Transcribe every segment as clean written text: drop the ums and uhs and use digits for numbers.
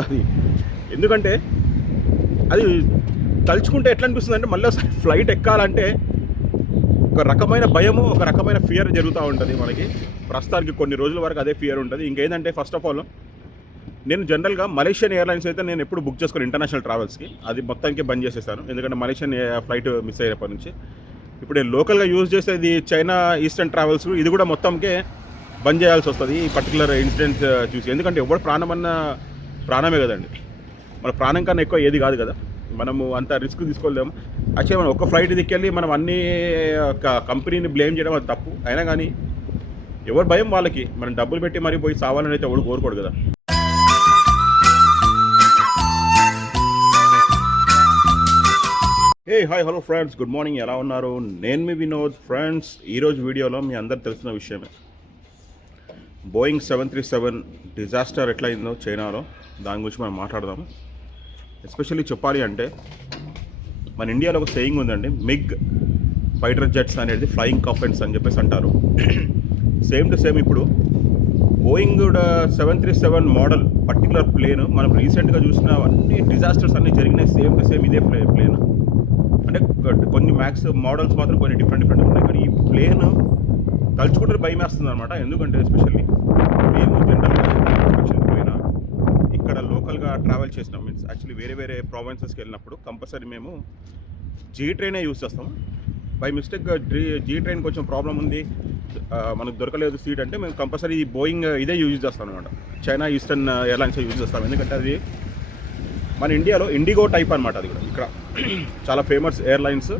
అది ఎందుకంటే అది తలుచుకుంటే ఎట్లా అనిపిస్తుంది అంటే మళ్ళీ ఒకసారి ఫ్లైట్ ఎక్కాలంటే ఒక రకమైన భయము, ఒక రకమైన ఫియర్ జరుగుతూ ఉంటుంది మనకి. ప్రస్తుతానికి కొన్ని రోజుల వరకు అదే ఫియర్ ఉంటుంది. ఇంకేంటంటే ఫస్ట్ ఆఫ్ ఆల్ నేను జనరల్గా మలేషియన్ ఎయిర్లైన్స్ అయితే నేను ఎప్పుడు బుక్ చేసుకోను ఇంటర్నేషనల్ ట్రావెల్స్కి. అది మొత్తానికి బంద్ చేసేసాను, ఎందుకంటే మలేషియన్ ఫ్లైట్ మిస్ అయ్యేప్పటి నుంచి. ఇప్పుడు నేను లోకల్గా యూజ్ చేసేది చైనా ఈస్టర్న్ ట్రావెల్స్, ఇది కూడా మొత్తంకే బంద్ చేయాల్సి వస్తుంది ఈ పర్టికులర్ ఇన్సిడెంట్ చూసి. ఎందుకంటే ఎవరు ప్రాణమన్నా ప్రాణమే కదండి, మన ప్రాణం కన్నా ఎక్కువ ఏది కాదు కదా. మనము అంత రిస్క్ తీసుకోలేము. యాక్చువల్లీ మనం ఒక ఫ్లైట్ దిక్కెళ్ళి మనం అన్ని కంపెనీని బ్లేమ్ చేయడం అది తప్పు. అయినా కానీ ఎవరు భయం వాళ్ళకి. మనం డబ్బులు పెట్టి మరీ పోయి సావాలని అయితే ఎవరు కోరుకోడు కదా. Hi hello friends, good morning. ఎలా ఉన్నారు? నేను మీ వినోద్. ఫ్రెండ్స్, ఈరోజు వీడియోలో మీ అందరు తెలిసిన విషయమే, బోయింగ్ 737 డిజాస్టర్ ఎట్లయిందో చైనాలో, దాని గురించి మనం మాట్లాడదాము. ఎస్పెషల్లీ చెప్పాలి అంటే మన ఇండియాలో ఒక సేయింగ్ ఉందండి, మిగ్ ఫైటర్ జెట్స్ అనేది ఫ్లయింగ్ కాఫెన్స్ అని చెప్పేసి అంటారు. సేమ్ టు సేమ్ ఇప్పుడు బోయింగ్ 737 మోడల్ పర్టికులర్ ప్లేన్ మనం రీసెంట్గా చూసిన అన్ని డిజాస్టర్స్ అన్నీ జరిగినాయి. సేమ్ టు సేమ్ ఇదే ప్లేన్. అంటే కొన్ని మ్యాక్స్ మోడల్స్ మాత్రం కొన్ని డిఫరెంట్ ఉన్నాయి, కానీ ఈ ప్లేన్ తలుచుకుంటే భయం వేస్తుంది అనమాట. ఎందుకంటే ఎస్పెషల్లీ మేము జనరల్గా ఇన్స్పెక్షన్కి పోయినా, ఇక్కడ లోకల్గా ట్రావెల్ చేసినాం, మీన్స్ యాక్చువల్లీ వేరే ప్రావిన్సెస్కి వెళ్ళినప్పుడు కంపల్సరీ మేము జీ ట్రైనే యూజ్ చేస్తాం. బై మిస్టేక్ జీ ట్రైన్ కొంచెం ప్రాబ్లం ఉంది, మనకు దొరకలేదు సీట్ అంటే మేము కంపల్సరీ బోయింగ్ ఇదే యూజ్ చేస్తాం అనమాట. చైనా ఈస్టర్న్ ఎయిర్లైన్స్ యూజ్ చేస్తాం. ఎందుకంటే అది మన ఇండియాలో ఇండిగో టైప్ అనమాట. అది కూడా ఇక్కడ చాలా ఫేమస్ ఎయిర్లైన్స్,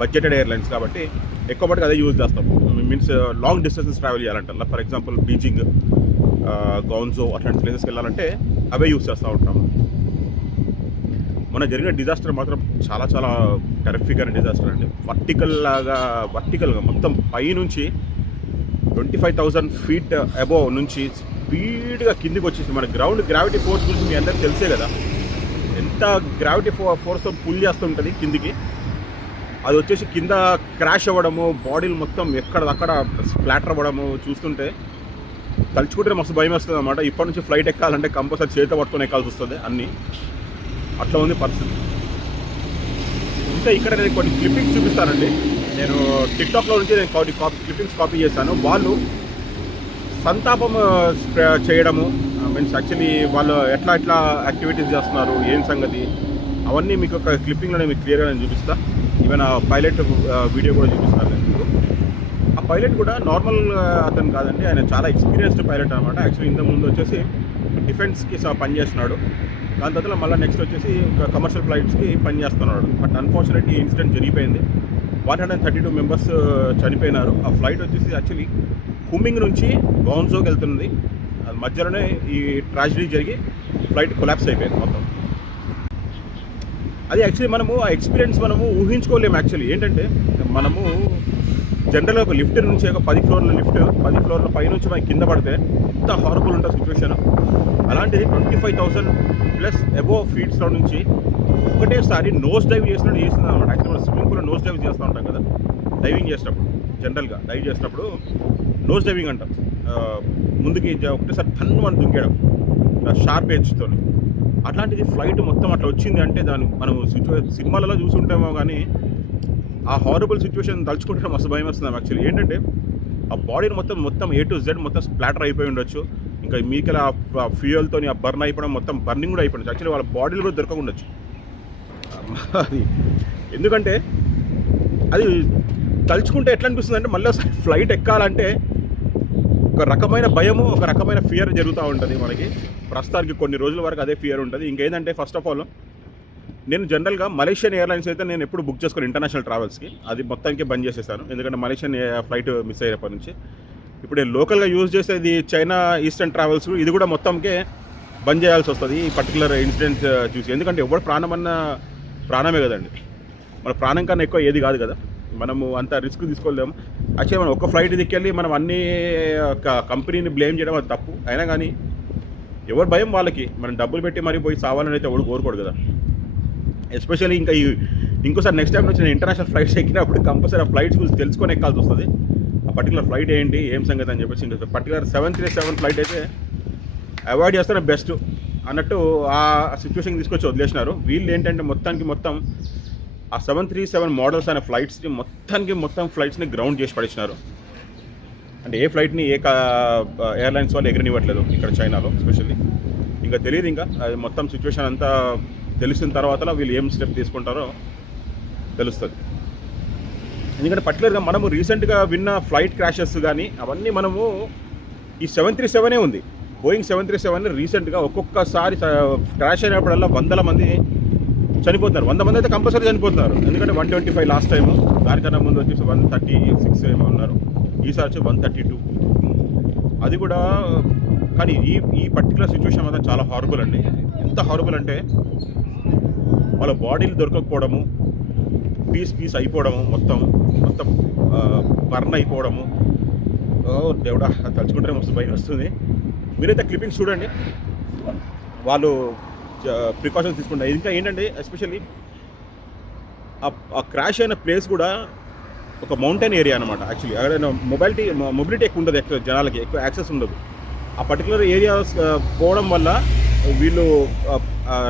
బడ్జెటెడ్ ఎయిర్లైన్స్ కాబట్టి ఎక్కువ మటుకు అదే యూజ్ చేస్తాం. మీన్స్ లాంగ్ డిస్టెన్సెస్ ట్రావెల్ చేయాలంటే, ఫర్ ఎగ్జాంపుల్ బీజింగ్, గౌన్జో అట్లాంటి ప్లేసెస్కి వెళ్ళాలంటే అవే యూజ్ చేస్తూ ఉంటాము. మొన్న జరిగిన డిజాస్టర్ మాత్రం చాలా టెరిఫిక్ అయిన డిజాస్టర్ అండి. వర్టికల్గా మొత్తం పైనుంచి 25,000 feet అబోవ్ నుంచి స్పీడ్గా కిందికి వచ్చేసి, మన గ్రావిటీ ఫోర్స్ గురించి మీ అందరికీ తెలిసే కదా, ఎంత గ్రావిటీ ఫోర్స్తో పుల్ చేస్తుంటుంది కిందికి. అది వచ్చేసి కింద క్రాష్ అవ్వడము, బాడీలు మొత్తం ఎక్కడదక్కడ స్ప్లాటర్ అవ్వడము చూస్తుంటే తలుచుకుంటే మస్తు భయం వస్తుంది అనమాట. ఇప్పటి నుంచి ఫ్లైట్ ఎక్కాలంటే కంపల్సరీ చేతితో పట్టుకొని ఎక్కాల్సి వస్తుంది. అన్నీ అట్లా ఉంది పరిస్థితి. ఇంకా ఇక్కడ నేను కొన్ని క్లిప్పింగ్స్ చూపిస్తానండి. నేను టిక్టాక్లో నుంచి నేను క్లిప్పింగ్స్ కాపీ చేశాను. వాళ్ళు సంతాపం చేయడము, మీన్స్ యాక్చువల్లీ వాళ్ళు ఎట్లా యాక్టివిటీస్ చేస్తున్నారు, ఏం సంగతి, అవన్నీ మీకు ఒక క్లిప్పింగ్లో మీకు క్లియర్గా నేను చూపిస్తా. ఈవెన్ ఆ పైలట్ వీడియో కూడా చూపిస్తాను నేను మీకు. ఆ పైలట్ కూడా నార్మల్ అతను కాదండి, ఆయన చాలా ఎక్స్పీరియన్స్డ్ పైలట్ అనమాట. యాక్చువల్లీ ఇంతకుముందు వచ్చేసి డిఫెన్స్కి పనిచేస్తున్నాడు, దాని తర్వాత మళ్ళీ నెక్స్ట్ వచ్చేసి కమర్షియల్ ఫ్లైట్స్కి పనిచేస్తున్నాడు. బట్ అన్ఫార్చునేట్లీ ఈ ఇన్సిడెంట్ జరిగిపోయింది. 132 మెంబర్స్ చనిపోయినారు. ఆ ఫ్లైట్ వచ్చేసి యాక్చువల్లీ కుమింగ్ నుంచి గౌన్జోకి వెళ్తుంది. అది మధ్యలోనే ఈ ట్రాజడీ జరిగి ఫ్లైట్ కొలాప్స్ అయిపోయింది మొత్తం. అది యాక్చువల్లీ మనము ఆ ఎక్స్పీరియన్స్ మనము ఊహించుకోలేము. యాక్చువల్లీ ఏంటంటే మనము జనరల్గా ఒక లిఫ్ట్ నుంచి ఒక 10 ఫ్లోర్ల పైనుంచి మనకి కింద పడితే ఎంత హారబుల్ ఉంటుంది సిచ్యువేషన్. అలాంటిది 25,000+ అబోవ్ ఫీట్స్లో నుంచి ఒకటేసారి నోస్ డైవ్ చేసినట్టు చేస్తుంది అనమాట. యాక్చువల్లీ మనం స్విమ్మింగ్ పూల్లో నోస్ డైవ్ చేస్తూ ఉంటాం కదా, డైవింగ్ చేసినప్పుడు, జనరల్గా డైవ్ చేసినప్పుడు నోస్ డైవింగ్ అంటాం. ముందుకి ఒకటేసారి టన్ను అని దుంకేయడం షార్ప్ ఎడ్జ్తో. అట్లాంటిది ఫ్లైట్ మొత్తం అట్లా వచ్చింది అంటే దాన్ని మనం సినిమాలలో చూసుంటామో కానీ ఆ హారబుల్ సిచ్యువేషన్ తలుచుకుంటే మస్తు భయం వస్తుంది. యాక్చువల్లీ ఏంటంటే ఆ బాడీని మొత్తం A to Z మొత్తం స్ప్లాటర్ అయిపోయి ఉండొచ్చు. ఇంకా మీకెలా ఆ ఫ్యూయల్తో ఆ బర్న్ అయిపోవడం, మొత్తం బర్నింగ్ కూడా అయిపోయింది. యాక్చువల్లీ వాళ్ళ బాడీలు కూడా దొరకకుండొచ్చు. అది ఎందుకంటే అది తలుచుకుంటే ఎట్లా అనిపిస్తుంది అంటే మళ్ళీ ఒకసారి ఫ్లైట్ ఎక్కాలంటే ఒక రకమైన భయము, ఒక రకమైన ఫియర్ జరుగుతూ ఉంటుంది మనకి. ప్రస్తుతానికి కొన్ని రోజుల వరకు అదే ఫియర్ ఉంటుంది. ఇంకేంటంటే ఫస్ట్ ఆఫ్ ఆల్ నేను జనరల్గా మలేషియన్ ఎయిర్లైన్స్ అయితే నేను ఎప్పుడు బుక్ చేసుకోను ఇంటర్నేషనల్ ట్రావెల్స్కి. అది మొత్తానికి బంద్ చేసేసాను, ఎందుకంటే మలేషియన్ ఫ్లైట్ మిస్ అయ్యేప్పటి నుంచి. ఇప్పుడు నేను లోకల్గా యూజ్ చేసేది చైనా ఈస్టర్న్ ట్రావెల్స్, ఇది కూడా మొత్తంకే బంద్ చేయాల్సి వస్తుంది ఈ పర్టికులర్ ఇన్సిడెంట్ చూసి. ఎందుకంటే ఎవరు ప్రాణమన్నా ప్రాణమే కదండి, మన ప్రాణం కన్నా ఎక్కువ ఏది కాదు కదా. మనము అంత రిస్క్ తీసుకోలేము. యాక్చువల్లీ మనం ఒక ఫ్లైట్ దిక్కెళ్ళి మనం అన్ని కంపెనీని బ్లేమ్ చేయడం అది తప్పు. అయినా కానీ ఎవరు భయం వాళ్ళకి. మనం డబ్బులు పెట్టి మరీ పోయి సావాలని అయితే ఎవరు కోరుకోడు కదా. ఎస్పెషల్లీ ఇంకోసారి నెక్స్ట్ టైం నుంచి నేను ఇంటర్నేషనల్ ఫ్లైట్స్ ఎక్కినప్పుడు కంపల్సరీ ఆ ఫ్లైట్స్ గురించి తెలుసుకొని ఎక్కాల్సి వస్తుంది. ఆ పర్టికులర్ ఫ్లైట్ ఏంటి, ఏం సంగతి అని చెప్పేసి. ఇంకా పర్టికులర్ 737 ఫ్లైట్ అయితే అవాయిడ్ చేస్తేనే బెస్ట్ అన్నట్టు ఆ సిచ్యువేషన్ తీసుకొచ్చి వదిలేసినారు. వీళ్ళు ఏంటంటే మొత్తం ఆ 737 మోడల్స్ అనే మొత్తం ఫ్లైట్స్ని గ్రౌండ్ చేసి పడేసినారు. అంటే ఏ ఫ్లైట్ని ఎయిర్లైన్స్ వాళ్ళు ఎగరనివ్వట్లేదు ఇక్కడ చైనాలో స్పెషల్లీ. ఇంకా తెలియదు, ఇంకా అది మొత్తం సిచ్యువేషన్ అంతా తెలిసిన తర్వాత వీళ్ళు ఏం స్టెప్ తీసుకుంటారో తెలుస్తుంది. ఎందుకంటే పర్టికులర్గా మనము రీసెంట్గా విన్న ఫ్లైట్ క్రాషెస్ కానీ అవన్నీ మనము ఈ 737 ఉంది. బోయింగ్ 737 రీసెంట్గా ఒక్కొక్కసారి క్రాష్ అయినప్పుడల్లా 100 మంది చనిపోతున్నారు. 100 మంది అయితే కంపల్సరీ చనిపోతున్నారు. ఎందుకంటే 125 లాస్ట్ టైము, దానికన్నా ముందు వచ్చేసి 136 ఏమో ఉన్నారు, ఈసారి వచ్చి 132. అది కూడా కానీ ఈ పర్టికులర్ సిచ్యువేషన్ మాత్రం చాలా హారబుల్ అండి. ఎంత హారబుల్ అంటే వాళ్ళ బాడీలు దొరకకపోవడము, పీస్ అయిపోవడము, మొత్తం బర్న్ అయిపోవడము. దేవుడా, తలుచుకుంటే మస్తు భయం వస్తుంది. మీరైతే క్లిప్పింగ్స్ చూడండి, వాళ్ళు ప్రికాషన్స్ తీసుకుంటారు. ఇంకా ఏంటంటే ఎస్పెషల్లీ ఆ క్రాష్ అయిన ప్లేస్ కూడా ఒక మౌంటైన్ ఏరియా అనమాట. యాక్చువల్లీ అక్కడ మొబిలిటీ ఎక్కువ ఉండదు, ఎక్కువ జనాలకి ఎక్కువ యాక్సెస్ ఉండదు. ఆ పర్టికులర్ ఏరియాస్ పోవడం వల్ల వీళ్ళు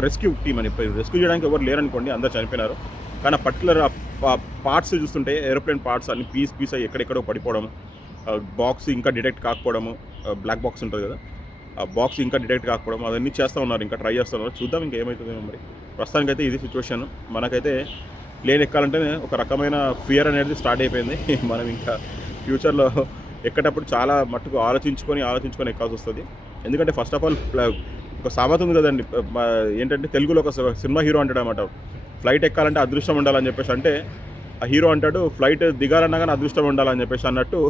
రెస్క్యూ టీమ్ అని రెస్క్యూ చేయడానికి ఎవరు లేరనుకోండి, అందరు చనిపోయినారు. కానీ ఆ పర్టికులర్ పార్ట్స్ చూస్తుంటే ఏరోప్లేన్ పార్ట్స్ అన్ని పీస్ అయ్యి ఎక్కడెక్కడో పడిపోవడము, బాక్స్ ఇంకా డిటెక్ట్ కాకపోవడము, బ్లాక్ బాక్స్ ఉంటుంది కదా, ఆ బాక్స్ ఇంకా డిటెక్ట్ కాకపోవడం, అవన్నీ చేస్తూ ఉన్నారు, ఇంకా ట్రై చేస్తున్నారు. చూద్దాం ఇంకా ఏమవుతుందేమో మరి. ప్రస్తుతానికైతే ఇది సిచ్యువేషన్. మనకైతే ప్లేన్ ఎక్కాలంటేనే ఒక రకమైన ఫియర్ అనేది స్టార్ట్ అయిపోయింది. మనం ఇంకా ఫ్యూచర్లో ఎక్కేటప్పుడు చాలా మట్టుకు ఆలోచించుకొని ఎక్కాల్సి వస్తుంది. ఎందుకంటే ఫస్ట్ ఆఫ్ ఆల్ ఒక సామెత ఉంది కదండి, ఏంటంటే తెలుగులో ఒక సినిమా హీరో అంటాడు అన్నమాట, ఫ్లైట్ ఎక్కాలంటే అదృష్టం ఉండాలని చెప్పేసి. అంటే ఆ హీరో అంటాడు ఫ్లైట్ దిగాలన్నా కానీ అదృష్టం ఉండాలని చెప్పేసి అన్నట్టు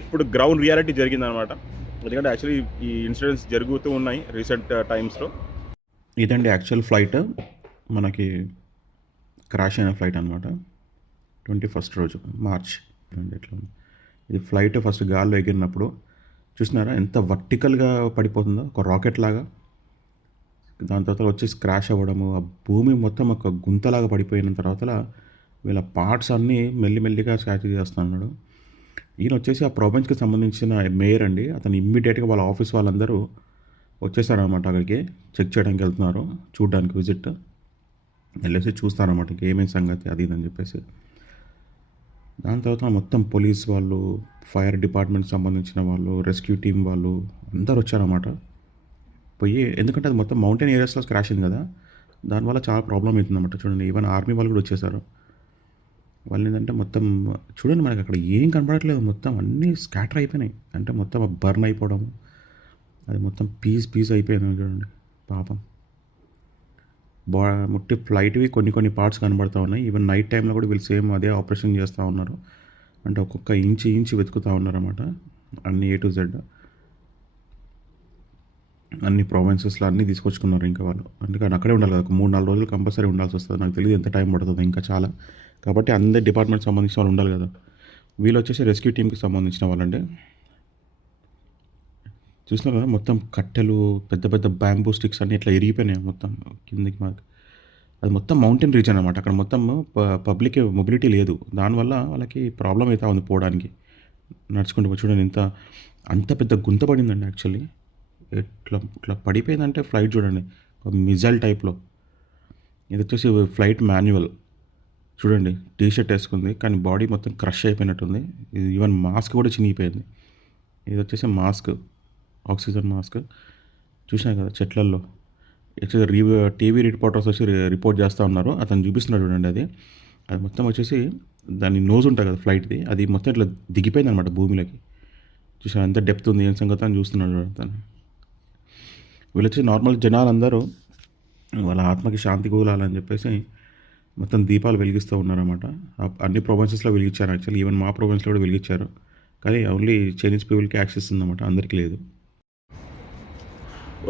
ఇప్పుడు గ్రౌండ్ రియాలిటీ జరిగిందనమాట. ఎందుకంటే యాక్చువల్లీ ఈ ఇన్సిడెంట్స్ జరుగుతూ ఉన్నాయి రీసెంట్ టైమ్స్లో. ఇదండి యాక్చువల్ ఫ్లైట్, మనకి క్రాష్ అయిన ఫ్లైట్ అనమాట. 21st రోజు మార్చ్. ఎట్లా ఇది ఫ్లైట్ ఫస్ట్ గాల్లో ఎగిరినప్పుడు చూసినారా ఎంత వర్టికల్గా పడిపోతుందో, ఒక రాకెట్ లాగా. దాని తర్వాత వచ్చేసి క్రాష్ అవ్వడము, ఆ భూమి మొత్తం ఒక గుంతలాగా పడిపోయిన తర్వాత వీళ్ళ పార్ట్స్ అన్నీ మెల్లిమెల్లిగా స్కాచ్ చేస్తున్నాడు. ఈయన వచ్చేసి ఆ ప్రావిన్స్కి సంబంధించిన మేయర్ అండి. అతను ఇమ్మీడియట్గా వాళ్ళ ఆఫీస్ వాళ్ళందరూ వచ్చేసారనమాట, అక్కడికి చెక్ చేయడానికి వెళ్తున్నారు, చూడడానికి విజిట్ వెళ్ళేసి చూస్తారనమాట ఏమేమి సంగతి అది అని చెప్పేసి. దాని తర్వాత మొత్తం పోలీస్ వాళ్ళు, ఫైర్ డిపార్ట్మెంట్కి సంబంధించిన వాళ్ళు, రెస్క్యూ టీం వాళ్ళు అందరూ వచ్చారన్నమాట. పోయి ఎందుకంటే అది మొత్తం మౌంటైన్ ఏరియాస్లో క్రాష్ అయింది కదా, దానివల్ల చాలా ప్రాబ్లం అవుతుందన్నమాట. చూడండి, ఈవెన్ ఆర్మీ వాళ్ళు కూడా వచ్చేసారు. వాళ్ళు ఏంటంటే మొత్తం చూడండి, మనకి అక్కడ ఏం కనపడట్లేదు, మొత్తం అన్నీ స్కాటర్ అయిపోయినాయి. అంటే మొత్తం బర్న్ అయిపోవడం, అది మొత్తం పీస్ అయిపోయినాయి. చూడండి పాపం, ముట్టి ఫ్లైట్వి కొన్ని పార్ట్స్ కనబడుతూ ఉన్నాయి. ఈవెన్ నైట్ టైంలో కూడా వీళ్ళు సేమ్ అదే ఆపరేషన్ చేస్తూ ఉన్నారు. అంటే ఒక్కొక్క ఇంచు వెతుకుతూ ఉన్నారన్నమాట, అన్ని A to Z, అన్ని ప్రావిన్సెస్లో అన్నీ తీసుకొచ్చుకున్నారు ఇంకా వాళ్ళు. అందుకని అక్కడే ఉండాలి కదా, ఒక 3-4 రోజులు కంపల్సరీ ఉండాల్సి వస్తుంది. నాకు తెలియదు ఎంత టైం పడుతుందో ఇంకా చాలా, కాబట్టి అందరి డిపార్ట్మెంట్ సంబంధించిన వాళ్ళు ఉండాలి కదా. వీళ్ళు వచ్చేసి రెస్క్యూ టీమ్కి సంబంధించిన వాళ్ళంటే చూస్తున్నారు కదా, మొత్తం కట్టెలు, పెద్ద బ్యాంబూ స్టిక్స్ అన్నీ ఇట్లా ఇరిగిపోయినాయి మొత్తం కిందికి. మాకు అది మొత్తం మౌంటైన్ రీజన్ అనమాట. అక్కడ మొత్తం పబ్లిక్ మొబిలిటీ లేదు, దానివల్ల వాళ్ళకి ప్రాబ్లం అవుతా ఉంది పోవడానికి, నడుచుకుంటూ. చూడండి అంత పెద్ద గుంత పడిందండి. యాక్చువల్లీ ఇట్లా పడిపోయిందంటే ఫ్లైట్ చూడండి, ఒక మిజైల్ టైప్లో. ఇది వచ్చేసి ఫ్లైట్ మాన్యువల్. చూడండి, టీషర్ట్ వేసుకుంది కానీ బాడీ మొత్తం క్రష్ అయిపోయినట్టుంది. ఇది ఈవెన్ మాస్క్ కూడా చినిగిపోయింది. ఇది వచ్చేసి మాస్క్, ఆక్సిజన్ మాస్క్. చూసినా కదా చెట్లల్లో. టీవీ రిపోర్టర్స్ వచ్చి రిపోర్ట్ చేస్తూ ఉన్నారు, అతను చూపిస్తున్నాడు చూడండి. అది మొత్తం వచ్చేసి దాని నోజ్ ఉంటుంది కదా ఫ్లైట్ది, అది మొత్తం ఇట్లా దిగిపోయింది అనమాట భూమిలోకి. చూసా ఎంత డెప్త్ ఉంది, ఏం సంగతి అని చూస్తున్నాడు అతను. వీళ్ళు వచ్చి నార్మల్ జనాలందరూ వాళ్ళ ఆత్మకి శాంతి కూలాలని చెప్పేసి మొత్తం దీపాలు వెలిగిస్తూ ఉన్నారన్నమాట. అన్ని ప్రొవిన్సెస్లో వెలిగించారు యాక్చువల్లీ, ఈవెన్ మా ప్రొవిన్స్లో కూడా వెలిగించారు. కానీ ఓన్లీ చైనీస్ పీపుల్కి యాక్సెస్ ఉందన్నమాట, అందరికీ లేదు.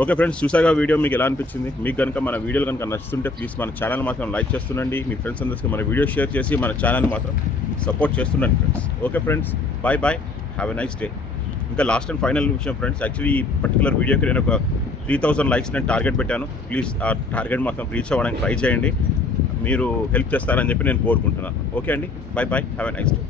ఓకే ఫ్రెండ్స్, చూసాగా వీడియో మీకు ఎలా అనిపించింది? మీకు కనుక మన వీడియోలు కనుక నచ్చుతుంటే ప్లీజ్ మన ఛానల్ మాత్రం లైక్ చేస్తుండండి. మీ ఫ్రెండ్స్ అందరికీ మన వీడియో షేర్ చేసి మన ఛానల్ మాత్రం సపోర్ట్ చేస్తుండండి friends. Okay friends, bye have a nice day. ఇంకా లాస్ట్ అండ్ ఫైనల్ విషయం ఫ్రెండ్స్, యాక్చువల్లీ ఈ పర్టికులర్ వీడియోకి నేను ఒక 3000 లైక్స్ నేను టార్గెట్ పెట్టాను. ప్లీజ్ ఆ టార్గెట్ మాత్రం రీచ్ అవ్వడానికి ట్రై చేయండి. మీరు హెల్ప్ చేస్తారని చెప్పి నేను కోరుకుంటున్నాను. ఓకే అండి, bye have a nice day.